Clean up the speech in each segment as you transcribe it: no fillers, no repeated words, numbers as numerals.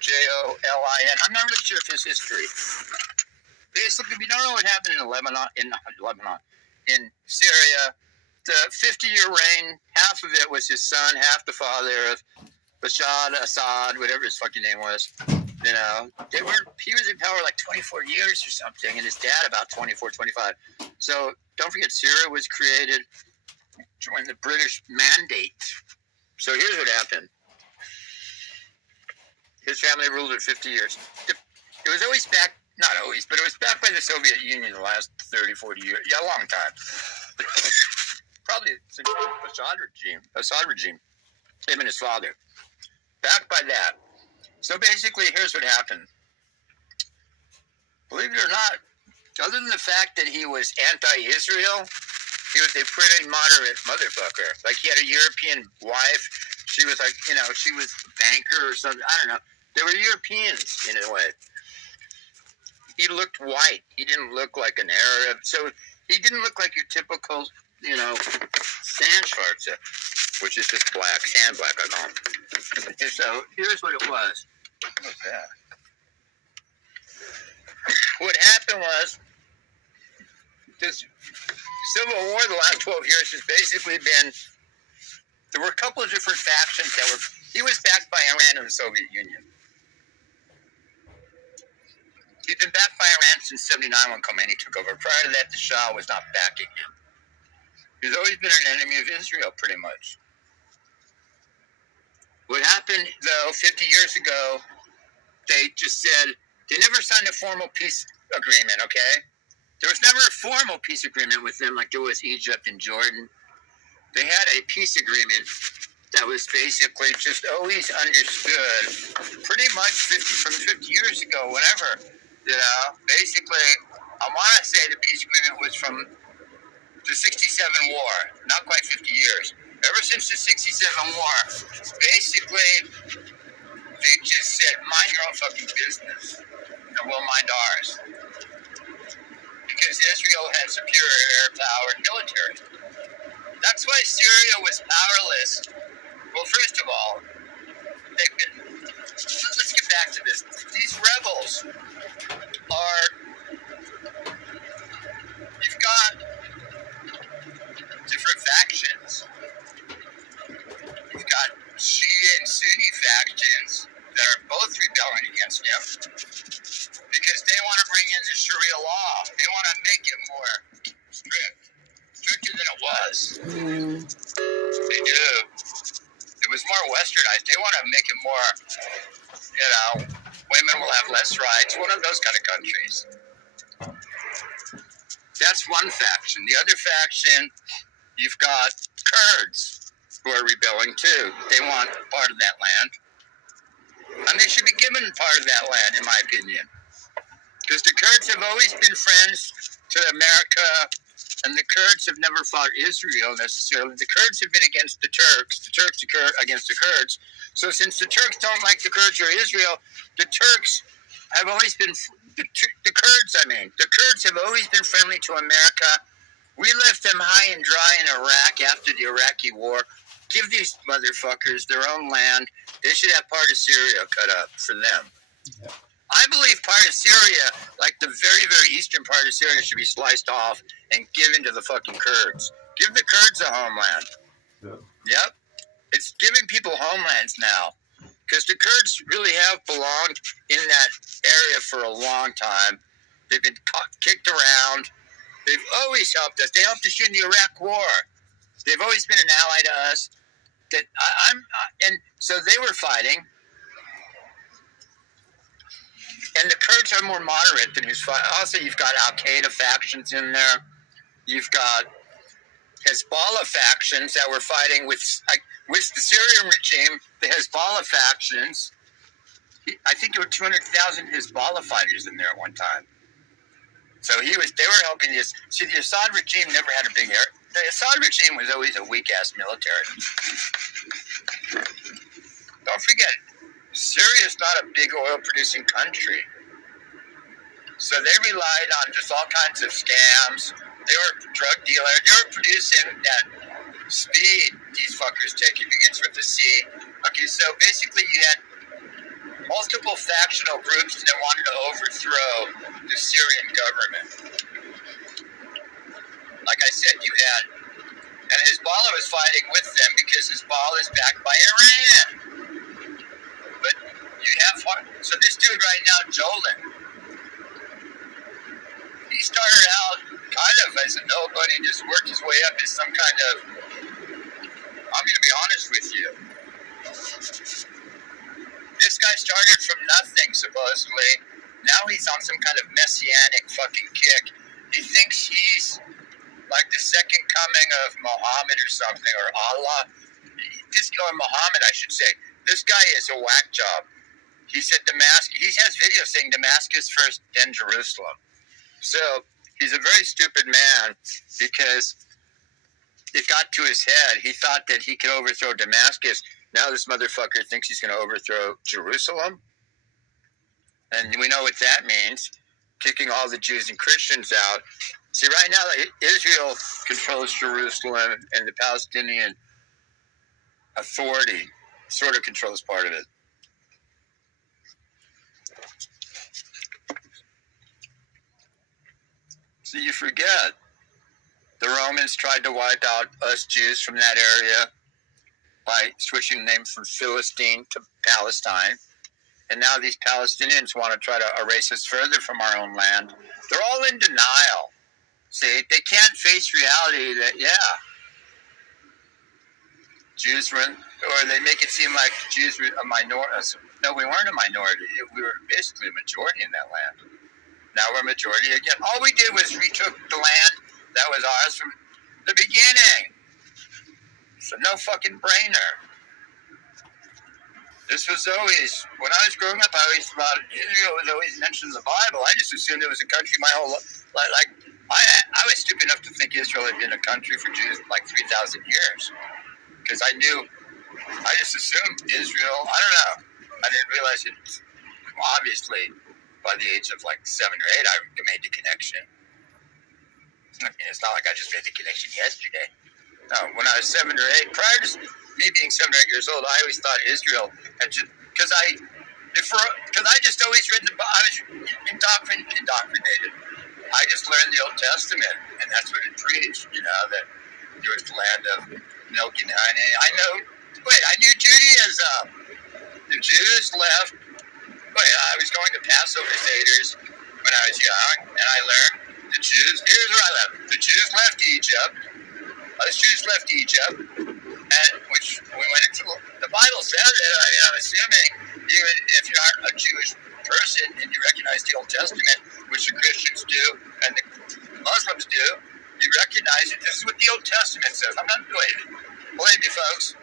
Jolin. I'm not really sure of his history. Basically, we don't know what happened in Lebanon, in Syria. The 50-year reign, half of it was his son, half the father of Bashar Assad, whatever his fucking name was. You know, he was in power like 24 years or something, and his dad about 24, 25. So don't forget, Syria was created during the British Mandate. So here's what happened. His family ruled it 50 years. It was always backed, not always, but it was backed by the Soviet Union the last 30, 40 years. Yeah, a long time. Probably since the Assad regime, him and his father. Backed by that. So basically, here's what happened. Believe it or not, other than the fact that he was anti-Israel, he was a pretty moderate motherfucker. Like, he had a European wife. She was like, you know, she was a banker or something. I don't know. They were Europeans in a way. He looked white. He didn't look like an Arab. So he didn't look like your typical, you know, sand schwarzer, which is just black, sand black, I call him. So here's what it was. What was that? What happened was, this Civil War the last 12 years has basically been, there were a couple of different factions that were, he was backed by Iran and the Soviet Union. He'd been backed by Iran since 79 when Khomeini took over. Prior to that, the Shah was not backing him. He's always been an enemy of Israel, pretty much. What happened, though, 50 years ago, they just said, they never signed a formal peace agreement, okay? There was never a formal peace agreement with them like there was Egypt and Jordan. They had a peace agreement that was basically just always understood pretty much from 50 years ago, whatever. You know, basically, I want to say the peace agreement was from the 67 war, not quite 50 years. Ever since the 67 war, basically, they just said, mind your own fucking business, and we'll mind ours. Because Israel had superior air power and military. That's why Syria was powerless. Well, first of all, let's get back to this. These rebels are, you've got different factions. You've got Shia and Sunni factions that are both rebelling against him because they want to bring in the Sharia law. They want to make it more stricter than it was. They do. It was more westernized. They want to make it more, you know, women will have less rights. One of those kind of countries. That's one faction. The other faction, you've got Kurds who are rebelling too. They want part of that land. And they should be given part of that land, in my opinion. Because the Kurds have always been friends to America, and the Kurds have never fought Israel necessarily. The Kurds have been against the Turks against the Kurds. So since the Turks don't like the Kurds or Israel, the Turks have always been, the Kurds have always been friendly to America. We left them high and dry in Iraq after the Iraqi war. Give these motherfuckers their own land. They should have part of Syria cut up for them. Yeah. I believe part of Syria, like the very, very eastern part of Syria, should be sliced off and given to the fucking Kurds. Give the Kurds a homeland. Yeah. Yep. It's giving people homelands now. Because the Kurds really have belonged in that area for a long time. They've been kicked around. They've always helped us. They helped us in the Iraq War. They've always been an ally to us. And so they were fighting. And the Kurds are more moderate than who's fighting. Also, you've got Al-Qaeda factions in there. You've got Hezbollah factions that were fighting with the Syrian regime. The Hezbollah factions, I think there were 200,000 Hezbollah fighters in there at one time. So they were helping this. See, the Assad regime never had a big air. The Assad regime was always a weak-ass military. Don't forget, Syria is not a big oil-producing country. So they relied on just all kinds of scams. They were drug dealers. They were producing that speed these fuckers take. It begins with the C. Okay, so basically you had multiple factional groups that wanted to overthrow the Syrian government. Like I said, you had, and Hezbollah was fighting with them because Hezbollah is backed by Iran. But you have, so this dude right now, Jolin, he started out kind of as a nobody, just worked his way up as some kind of, I'm going to be honest with you. This guy started from nothing, supposedly. Now he's on some kind of messianic fucking kick. He thinks he's like the second coming of Muhammad or something, or Allah. Or Muhammad, I should say. This guy is a whack job. He said Damascus. He has videos saying Damascus first, then Jerusalem. So he's a very stupid man because it got to his head. He thought that he could overthrow Damascus. Now this motherfucker thinks he's going to overthrow Jerusalem. And we know what that means. Kicking all the Jews and Christians out. See, right now, Israel controls Jerusalem, and the Palestinian Authority sort of controls part of it. So you forget. The Romans tried to wipe out us Jews from that area by switching the name from Philistine to Palestine. And now these Palestinians want to try to erase us further from our own land. They're all in denial. See, they can't face reality that, Jews were, or they make it seem like Jews were a minority. No, we weren't a minority. We were basically a majority in that land. Now we're a majority again. All we did was we took the land that was ours from the beginning. So no fucking brainer. This was always, when I was growing up, I always thought Israel was always mentioned in the Bible. I just assumed it was a country my whole life. I was stupid enough to think Israel had been a country for Jews for like 3,000 years. Because I just assumed Israel, I don't know. I didn't realize it, obviously, by the age of like 7 or 8, I made the connection. It's not like I just made the connection yesterday. No, when I was 7 or 8, prior to me being 7 or 8 years old, I always thought Israel had just, because I just always read I was indoctrinated. I just learned the Old Testament, and that's what it preached, that there was the land of milk and honey. I knew Judaism. The Jews left. I was going to Passover Seder's when I was young, and I learned the Jews, here's where I left. The Jews left Egypt. Us Jews left Egypt, and which we went into, the Bible says it. I'm assuming even if you aren't a Jewish person and you recognize the Old Testament, which the Christians do and the Muslims do, you recognize it. This is what the Old Testament says. I'm not doing it. Believe me, folks.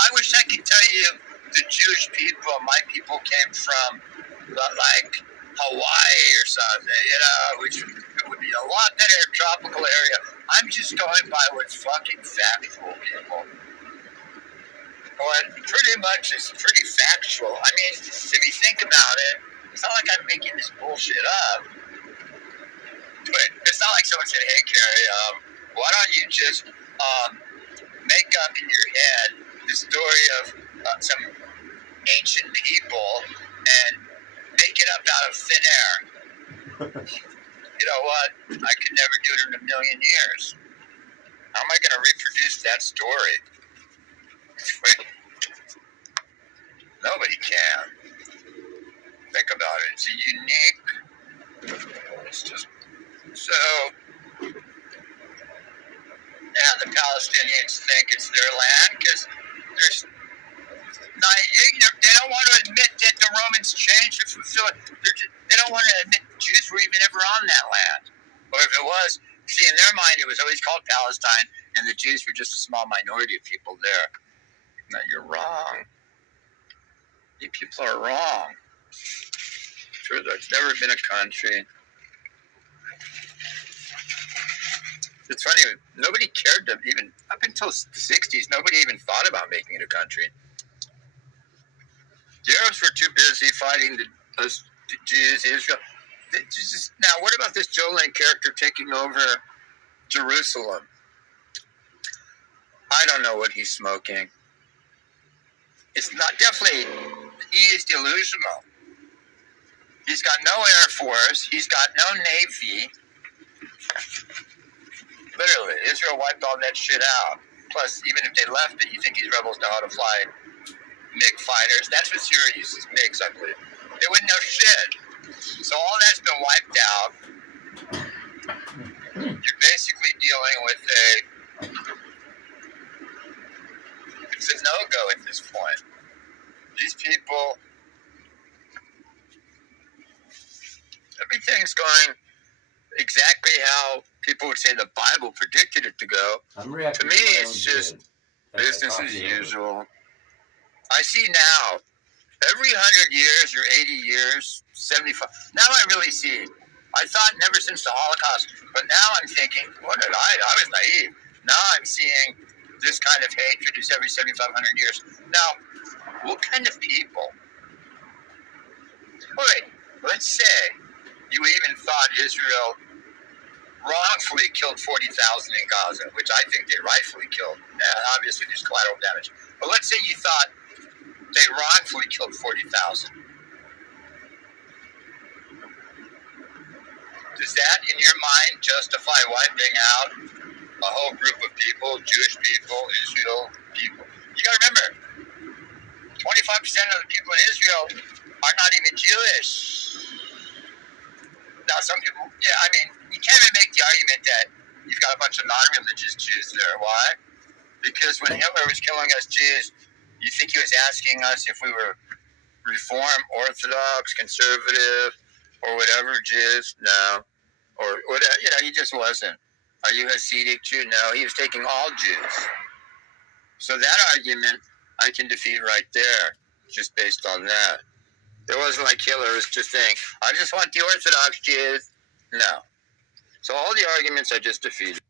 I wish I could tell you the Jewish people, my people, came from like Hawaii or something, which would be a lot better tropical area. I'm just going by what's fucking factual, people. Well, pretty much it's pretty factual. I mean, if you think about it, it's not like I'm making this bullshit up. But it's not like someone said, hey, Carrie, why don't you just make up in your head the story of some ancient people and make it up out of thin air. You know what? I could never do it in a million years. How am I going to reproduce that story? Nobody can. Think about it. It's a unique. It's just so. Yeah, the Palestinians think it's their land because there's. They don't want to admit that the Romans changed it from they don't want to admit Jews were even ever on that land. Or if it was, see, in their mind, it was always called Palestine, and the Jews were just a small minority of people there. No, you're wrong. You people are wrong. Sure, there's never been a country. It's funny, nobody cared to even, up until the 60s, nobody even thought about making it a country. The Arabs were too busy fighting the Jews, Israel. Now, what about this Jolene character taking over Jerusalem? I don't know what he's smoking. It's not definitely delusional. He's got no Air Force. He's got no Navy. Literally, Israel wiped all that shit out. Plus, even if they left it, you think these rebels know how to fly MiG fighters? That's what Syria uses, MiGs, I believe. They wouldn't know shit. So all that's been wiped out. You're basically dealing with it's a no-go at this point. These people, everything's going exactly how people would say the Bible predicted it to go. To me, it's just business as usual. I see now, every 100 years or 80 years, 75, now I really see. I thought never since the Holocaust, but now I'm thinking, what did I was naive. Now I'm seeing this kind of hatred is every 7,500 years. Now, what kind of people? Wait, let's say you even thought Israel wrongfully killed 40,000 in Gaza, which I think they rightfully killed. Obviously, there's collateral damage. But let's say you thought they wrongfully killed 40,000. Does that, in your mind, justify wiping out a whole group of people, Jewish people, Israel people? You got to remember, 25% of the people in Israel are not even Jewish. Now, some people, yeah, I mean, you can't even make the argument that you've got a bunch of non-religious Jews there. Why? Because when Hitler was killing us Jews, you think he was asking us if we were Reform, Orthodox, Conservative, or whatever Jews? No. Or whatever, he just wasn't. Are you Hasidic Jew? No, he was taking all Jews. So that argument I can defeat right there, just based on that. It wasn't like Hitler was just saying, I just want the Orthodox Jews. No. So all the arguments I just defeated.